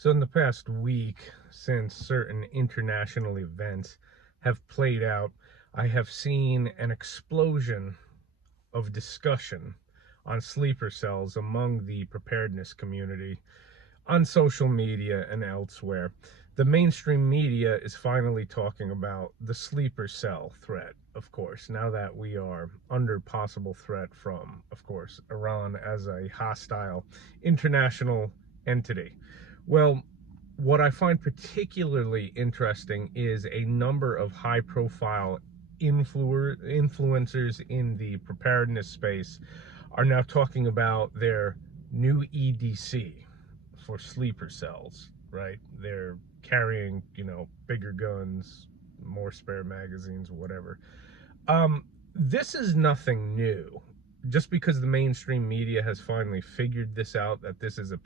So, in the past week, since certain international events have played out, I have seen an explosion of discussion on sleeper cells among the preparedness community on social media and elsewhere. The mainstream media is finally talking about the sleeper cell threat, of course, now that we are under possible threat from, of course, Iran as a hostile international entity. Well, what I find particularly interesting is a number of high profile influencers in the preparedness space are now talking about their new EDC for sleeper cells, right? They're carrying, bigger guns, more spare magazines, whatever. This is nothing new. Just because the mainstream media has finally figured this out, that this is a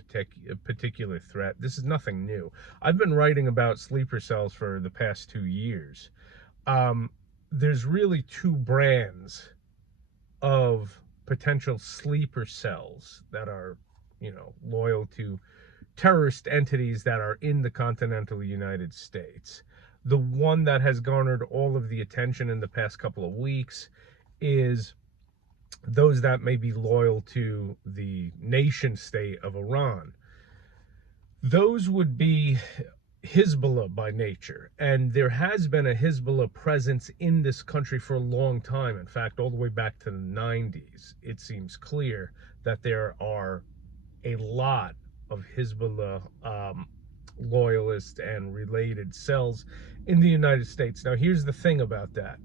particular threat, this is nothing new. I've been writing about sleeper cells for the past 2 years. Um, there's really two brands of potential sleeper cells that are, loyal to terrorist entities that are in the continental United States. The one that has garnered all of the attention in the past couple of weeks is those that may be loyal to the nation state of Iran. Those would be Hezbollah by nature. And there has been a Hezbollah presence in this country for a long time. In fact, all the way back to the 90s, it seems clear that there are a lot of Hezbollah loyalists and related cells in the United States. Now, here's the thing about that.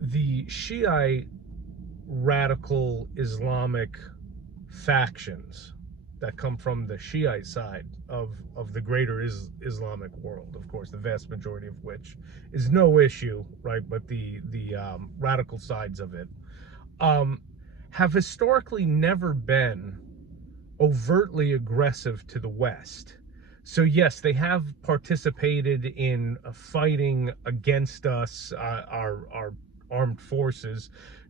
The Shiite radical Islamic factions that come from the Shiite side of the greater Islamic world, of course, the vast majority of which is no issue, right? But the radical sides of it have historically never been overtly aggressive to the West. So yes, they have participated in fighting against us, our armed forces,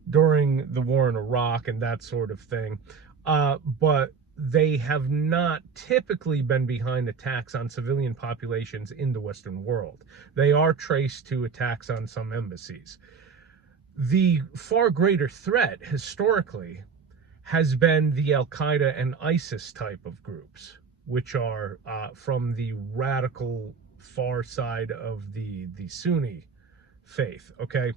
during the war in Iraq and that sort of thing. But they have not typically been behind attacks on civilian populations in the Western world. They are traced to attacks on some embassies. The far greater threat historically has been the Al Qaeda and ISIS type of groups, which are from the radical far side of the Sunni faith. Okay.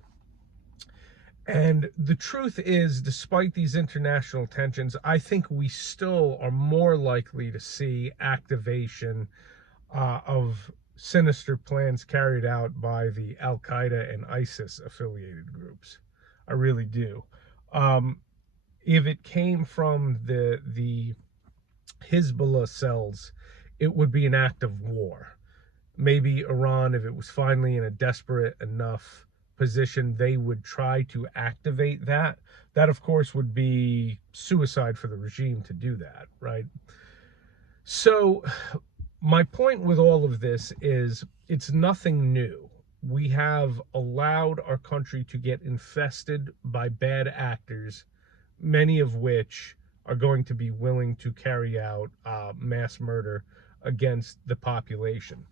And the truth is, despite these international tensions, I think we still are more likely to see activation of sinister plans carried out by the Al Qaeda and ISIS affiliated groups. I really do. Um, if it came from the Hezbollah cells, it would be an act of war. Maybe Iran, if it was finally in a desperate enough position, they would try to activate that. That, of course, would be suicide for the regime to do that, right? So, my point with all of this is it's nothing new. We have allowed our country to get infested by bad actors, many of which are going to be willing to carry out mass murder against the population.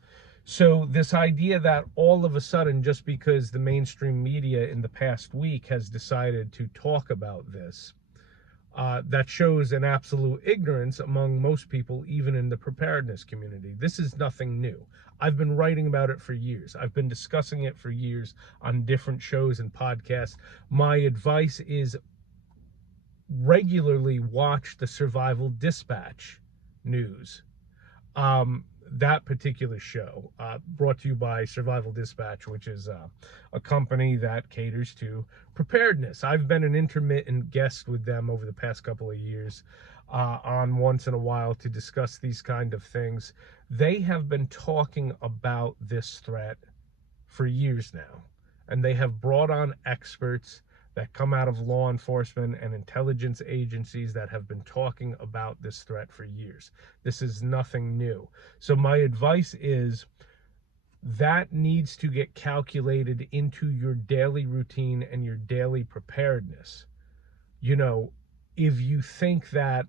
So this idea that all of a sudden, just because the mainstream media in the past week has decided to talk about this, that shows an absolute ignorance among most people, even in the preparedness community. This is nothing new. I've been writing about it for years. I've been discussing it for years on different shows and podcasts. My advice is regularly watch the Survival Dispatch news. That particular show, brought to you by Survival Dispatch, which is a company that caters to preparedness. I've been an intermittent guest with them over the past couple of years, on once in a while to discuss these kind of things. They have been talking about this threat for years now, and they have brought on experts that come out of law enforcement and intelligence agencies that have been talking about this threat for years. This is nothing new. So my advice is that needs to get calculated into your daily routine and your daily preparedness. If you think that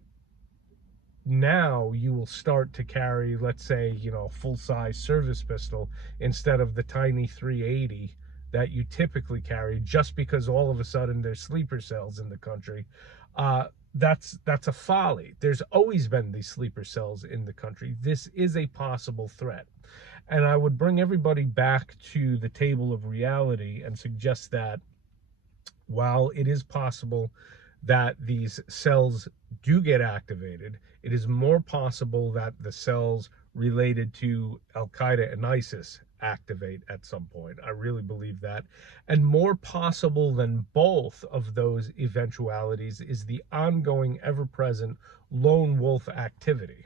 now you will start to carry, let's say, a full-size service pistol instead of the tiny 380 that you typically carry, just because all of a sudden there's sleeper cells in the country. That's a folly. There's always been these sleeper cells in the country. This is a possible threat. And I would bring everybody back to the table of reality and suggest that while it is possible that these cells do get activated, it is more possible that the cells related to Al Qaeda and ISIS activate at some point. I really believe that. And more possible than both of those eventualities is the ongoing, ever present lone wolf activity.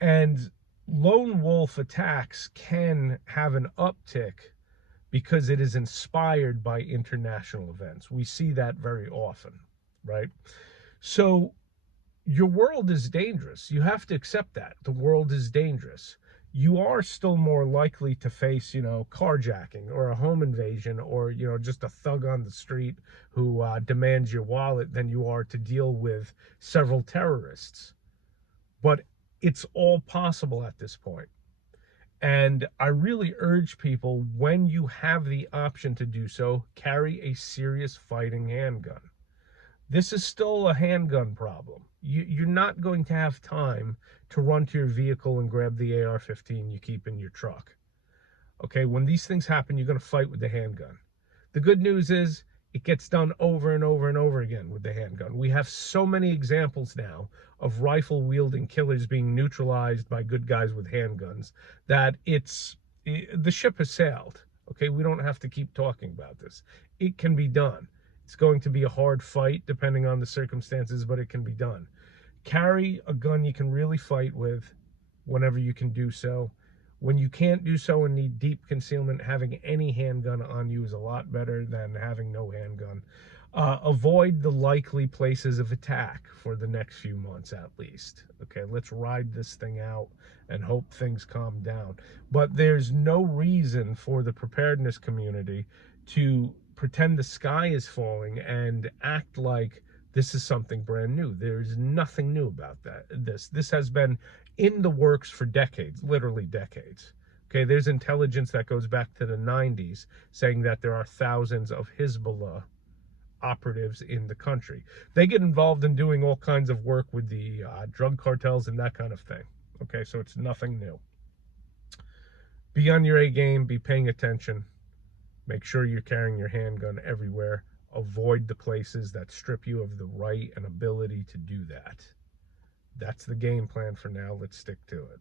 And lone wolf attacks can have an uptick because it is inspired by international events. We see that very often, right? So your world is dangerous. You have to accept that. The world is dangerous. You are still more likely to face, carjacking or a home invasion or, just a thug on the street who demands your wallet than you are to deal with several terrorists. But it's all possible at this point. And I really urge people, when you have the option to do so, carry a serious fighting handgun. This is still a handgun problem. You're not going to have time to run to your vehicle and grab the AR-15 you keep in your truck. Okay, when these things happen, you're going to fight with the handgun. The good news is it gets done over and over and over again with the handgun. We have so many examples now of rifle-wielding killers being neutralized by good guys with handguns that the ship has sailed. Okay, we don't have to keep talking about this. It can be done. It's going to be a hard fight depending on the circumstances, but it can be done. Carry a gun you can really fight with whenever you can do so. When you can't do so and need deep concealment, having any handgun on you is a lot better than having no handgun. Avoid the likely places of attack for the next few months at least. Okay, let's ride this thing out and hope things calm down. But there's no reason for the preparedness community to pretend the sky is falling and act like this is something brand new. There's nothing new about this has been in the works for decades, literally decades. Okay, there's intelligence that goes back to the 90s saying that there are thousands of Hezbollah operatives in the country. They get involved in doing all kinds of work with the drug cartels and that kind of thing. Okay, so it's nothing new. Be on your A game, be paying attention. Make sure you're carrying your handgun everywhere. Avoid the places that strip you of the right and ability to do that. That's the game plan for now. Let's stick to it.